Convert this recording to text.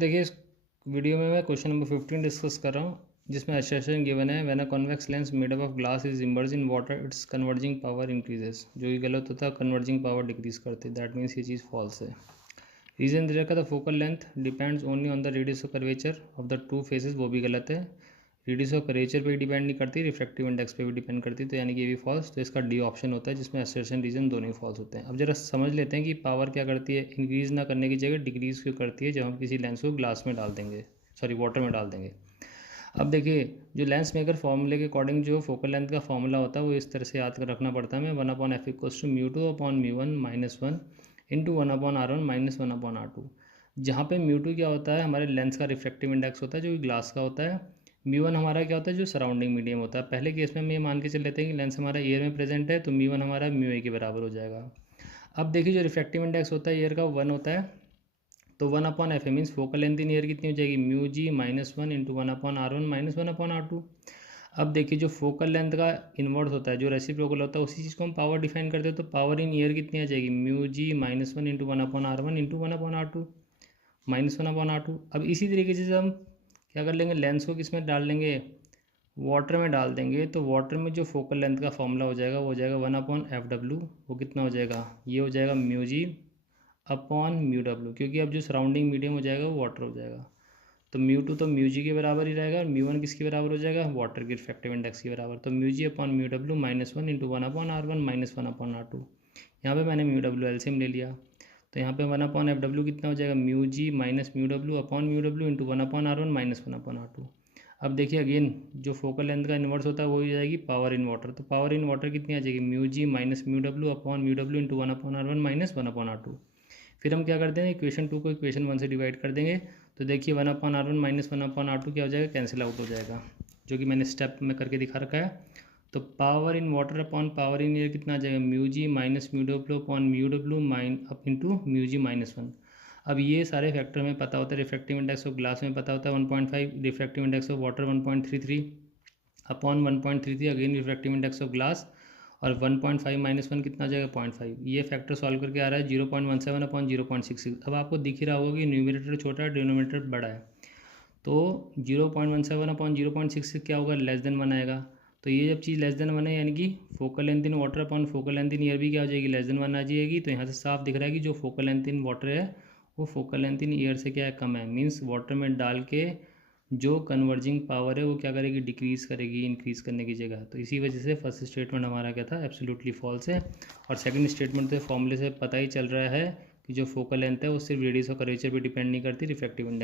देखिए इस वीडियो में मैं क्वेश्चन नंबर 15 डिस्कस कर रहा हूँ, जिसमें असर्शन गिवन है when a convex lens made up of glass is emerge in water it's converging power increases. जो कि गलत होता है, कन्वर्जिंग पावर डिक्रीज करते हैं, दैट मीन्स ये चीज़ फॉल्स है। रीजन दे रखा the focal length depends only on the radius of curvature of the two faces, वो भी गलत है। रेडियस ऑफ कर्वेचर पे डिपेंड नहीं करती, रिफ्रैक्टिव इंडेक्स पे भी डिपेंड करती, तो यानी कि ये भी फॉल्स। तो इसका डी ऑप्शन होता है, जिसमें असर्शन रीजन दोनों ही फॉल्स होते हैं। अब जरा समझ लेते हैं कि पावर क्या करती है, इंक्रीज़ ना करने की जगह डिक्रीज़ क्यों करती है जब हम किसी लेंस को ग्लास में डाल देंगे, सॉरी वाटर में डाल देंगे। अब देखिए, जो लेंस मेकर फॉर्मूले के अकॉर्डिंग जो फोकल लेंथ का फॉर्मूला होता है वो इस तरह से याद कर रखना पड़ता है। मैं 1/f equals to μ2/μ1 -1 into 1/r1 -1/r2। जहाँ पे μ2 क्या होता है, हमारे लेंस का रिफ्रैक्टिव इंडेक्स होता है जो कि ग्लास का होता है। μ1 हमारा क्या होता है, जो सराउंडिंग मीडियम होता है। पहले केस में हम ये मान के चल लेते हैं कि लेंस हमारा एयर में प्रेजेंट है, तो μ1 हमारा μa के बराबर हो जाएगा। अब देखिए, जो रिफ्रैक्टिव इंडेक्स होता है एयर का 1 होता है, तो 1/f means focal length in year कितनी हो जाएगी, μg -1 इंटू 1/r1 -1/r2। अब देखिए, जो फोकल लेंथ का इन्वर्स होता है, जो रेसिप्रोकल होता है, उसी चीज़ को हम पावर डिफाइन करते हैं, तो पावर इन ईयर कितनी आ जाएगी, μg -1 into 1/r1 into 1/r2 -1/r2। अब इसी तरीके से हम क्या कर लेंगे, लेंस को किस में डाल लेंगे, वाटर में डाल देंगे, तो वाटर में जो फोकल लेंथ का फॉर्मूला हो जाएगा वो हो जाएगा 1/fw। वो कितना हो जाएगा, ये हो जाएगा μg/μw, क्योंकि अब जो सराउंडिंग मीडियम हो जाएगा वो वाटर हो जाएगा। तो μ2 तो μg के बराबर ही रहेगा, और μ1 किसके बराबर हो जाएगा, वाटर के रिफ्रैक्टिव इंडेक्स के बराबर। तो μg/μw -1 इंटू 1/r1 -1/r2। यहाँ पे मैंने μw एलसीएम ले लिया, तो यहाँ पे 1/fw कितना हो जाएगा, μg -μw/μw into 1/r1 -1/r2। अब देखिए अगेन, जो फोकल लेंथ का इन्वर्स होता है वो हो जाएगी पावर इन वाटर। तो पावर इन वाटर कितनी आ जाएगी, μg -μw/μw into 1/r1 -1/r2। फिर हम क्या करते हैं, इक्वेशन 2 को इक्वेशन 1 से डिवाइड कर देंगे, तो देखिए 1/r1 -1/r2 क्या हो जाएगा, कैंसिल आउट हो जाएगा, जो कि मैंने स्टेप में करके दिखा रखा है। तो power in water upon power in air कितना आ जाएगा, μg -μw/μw इंटू μg -1। अब ये सारे फैक्टर में पता होता है, रिफ्रैक्टिव इंडेक्स ऑफ ग्लास में पता होता है 1.5, refractive index of water 1.33 upon 1.33, again refractive index of glass, और 1.5 -1 कितना आ जाएगा, 0.5। ये फैक्टर सॉल्व करके आ रहा है 0.17 अपॉन 0.66। अब आपको दिख ही रहा होगा कि न्यूमरेटर छोटा है, डिनोमिनेटर बड़ा है, तो 0.17 अपॉन 0.66 क्या होगा, लेस देन 1 आएगा। तो ये जब चीज़ लेस देन 1 है, यानी कि focal length in water upon focal length in year भी क्या हो जाएगी, लेस देन 1 आ जाएगी। तो यहाँ से साफ दिख रहा है कि जो फोकल लेंथ इन वाटर है वो फोकल लेंथ इन ईयर से क्या है, कम है। मीन्स वाटर में डाल के जो कन्वर्जिंग पावर है वो क्या करेगी, डिक्रीज़ करेगी इंक्रीज़ करने की जगह। तो इसी वजह से फर्स्ट स्टेटमेंट हमारा क्या था, एब्सोल्युटली फॉल्स है। और सेकंड स्टेटमेंट तो फॉर्मूले से पता ही चल रहा है कि जो फोकल लेंथ है वो सिर्फ रेडियस और कर्वेचर पे डिपेंड नहीं करती, रिफ्रैक्टिव इंडेक्स